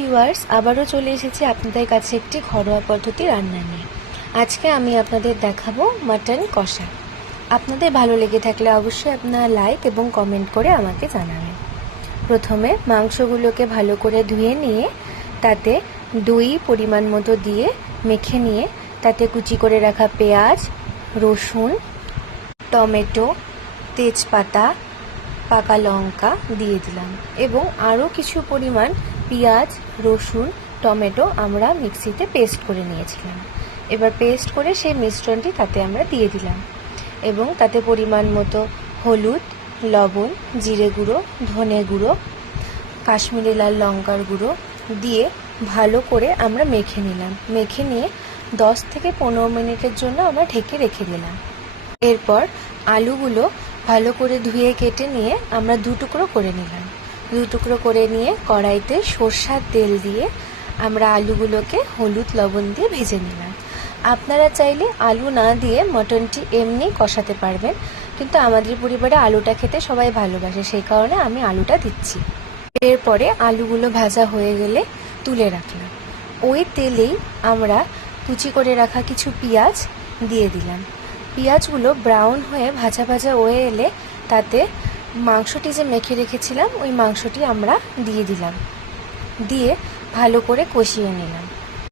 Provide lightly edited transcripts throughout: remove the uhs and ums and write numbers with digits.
Viewers, আবারও চলে এসেছি আপনাদের কাছে একটি ঘরোয়া পদ্ধতি রান্না নিয়ে। আজকে আমি আপনাদের দেখাবো মাটন কষা। আপনাদের ভালো লেগে থাকলে অবশ্যই আপনারা লাইক এবং কমেন্ট করে আমাকে জানাবেন। প্রথমে মাংসগুলোকে ভালো করে ধুয়ে নিয়ে তাতে দই পরিমাণ মতো দিয়ে মেখে নিয়ে তাতে কুচি করে রাখা পেঁয়াজ, রসুন, টমেটো, তেজপাতা, পাকা লঙ্কা দিয়ে দিলাম এবং আরও কিছু পরিমাণ পেঁয়াজ, রসুন, টমেটো আমরা মিক্সিতে পেস্ট করে নিয়েছিলাম। এবার পেস্ট করে সেই মিশ্রণটি তাতে আমরা দিয়ে দিলাম এবং তাতে পরিমাণ মতো হলুদ, লবণ, জিরে গুঁড়ো, ধনে গুঁড়ো, কাশ্মীরি লাল লঙ্কার গুঁড়ো দিয়ে ভালো করে আমরা মেখে নিলাম। মেখে নিয়ে 10 থেকে 15 মিনিটের জন্য আমরা ঢেকে রেখে দিলাম। এরপর আলুগুলো ভালো করে ধুয়ে কেটে নিয়ে আমরা 2 টুকরো করে নিলাম। 2 টুকরো করে নিয়ে কড়াইতে সরষের তেল দিয়ে আমরা আলুগুলোকে হলুদ লবণ দিয়ে ভেজে নিলাম। আপনারা চাইলে আলু না দিয়ে মটনটি এমনি কষাতে পারবেন, কিন্তু আমাদের পরিবারে আলুটা খেতে সবাই ভালোবাসে, সেই কারণে আমি আলুটা দিচ্ছি। এরপরে আলুগুলো ভাজা হয়ে গেলে তুলে রাখলাম। ওই তেলেই আমরা কুচি করে রাখা কিছু পেঁয়াজ দিয়ে দিলাম। পেঁয়াজগুলো ব্রাউন হয়ে ভাজা ভাজা হয়ে এলে তাতে মাংসটি যে মেখে রেখেছিলাম ওই মাংসটি আমরা দিয়ে দিলাম। দিয়ে ভালো করে কষিয়ে নিলাম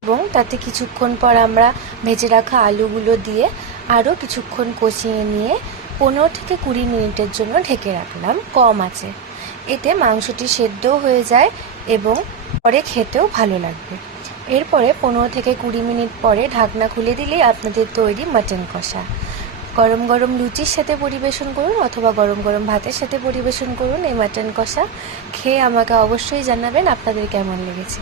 এবং তাতে কিছুক্ষণ পর আমরা ভেজে রাখা আলুগুলো দিয়ে আরও কিছুক্ষণ কষিয়ে নিয়ে 15 থেকে 20 মিনিটের জন্য ঢেকে রাখলাম কম আঁচে। এতে মাংসটি সেদ্ধও হয়ে যায় এবং পরে খেতেও ভালো লাগবে। এরপরে 15 থেকে 20 মিনিট পরে ঢাকনা খুলে দিলেই আপনাদের তৈরি মাটন কষা। গরম গরম লুচির সাথে পরিবেশন করুন অথবা গরম গরম ভাতের সাথে পরিবেশন করুন এই মাটন কষা। খেয়ে আমাকে অবশ্যই জানাবেন আপনাদের কেমন লেগেছে।